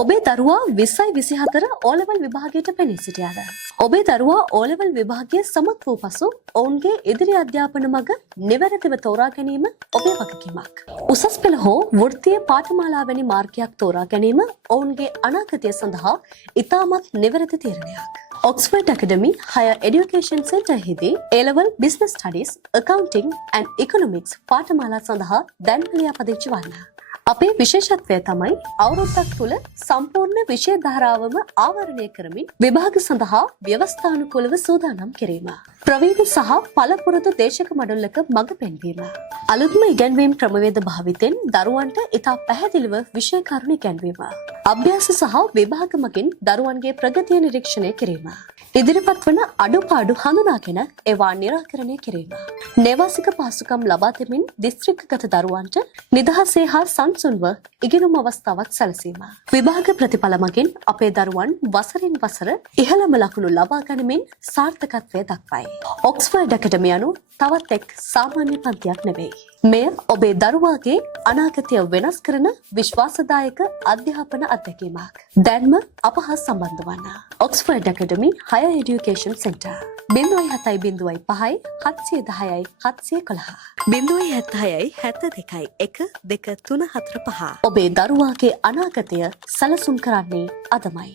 ඔබේ දරුවා 2024 O-level විභාගයට පෙනී සිටියාද? ඔබේ දරුවා O-level විභාගයේ සමත් වූ පසු ඔවුන්ගේ ඉදිරි අධ්‍යාපන මඟ නිවැරදිව තෝරා ගැනීම ඔබේ වගකීමක්. උසස් පෙළ හෝ වෘත්තීය පාඨමාලා වැනි මාර්ගයක් තෝරා ගැනීම ඔවුන්ගේ අනාගතය සඳහා ඉතාමත් නිවැරදි තීරණයක්. Oxford Academy Higher Education Centre හිදී A-level Business Studies, Accounting and Economics පාඨමාලා සඳහා දැන් ලියාපදිංචි වන්න. අපේ විශේෂත්වය තමයි අවුරුද්දක් තුළ සම්පූර්ණ විෂය ධාරාවම ආවරණය කරමින් විභාග සඳහා ව්‍යවස්ථානුකූලව සූදානම් කිරීම. ප්‍රවීණ සහ පළපුරුදු දේශක මඩුල්ලක මඟ පෙන්වීම. අලුත්ම ඉගැන්වීම් ක්‍රමවේද භාවිතෙන් දරුවන්ට ඉතා පැහැදිලිව විෂය කරුණු ඉගැන්වීම. අභ්‍යාස සහ විභාග මගින් දරුවන්ගේ ප්‍රගතිය නිරීක්ෂණය කිරීම. ඉදිරිපත් වන අඩුපාඩු හඳුනාගෙන ඒවා නිරාකරණය කිරීම. නේවාසික පහසුකම් ලබා දෙමින් දිස්ත්‍රික්කගත දරුවන්ට නිදහසේ හා සංසුන්ව ඉගෙනුම් අවස්ථාවක් සැලසීම. විභාග ප්‍රතිඵල මගින් අපේ දරුවන් වසරින් වසර ඉහළම ලකුණු ලබා ගනිමින් සාර්ථකත්වය දක්වයි. ඔක්ස්ෆර්ඩ් ඇකඩමි අනු තවත් එක් සාමාන්‍ය පන්තියක් නෙවෙයි. මෙය ඔබේ දරුවාගේ අනාගතය වෙනස් කරන විශ්වාසදායක අධ්‍යාපන අත්දැකීමක්. දැන්ම අප හා සම්බන්ධ වන්න. Oxford academy Higher Education Centre 0.7.5 710යි 711 0.76යි 72යි 1 2 3 4 5. ඔබේ දරුවාගේ අනාගතය සැලසුම් කරන්නේ අදමයි.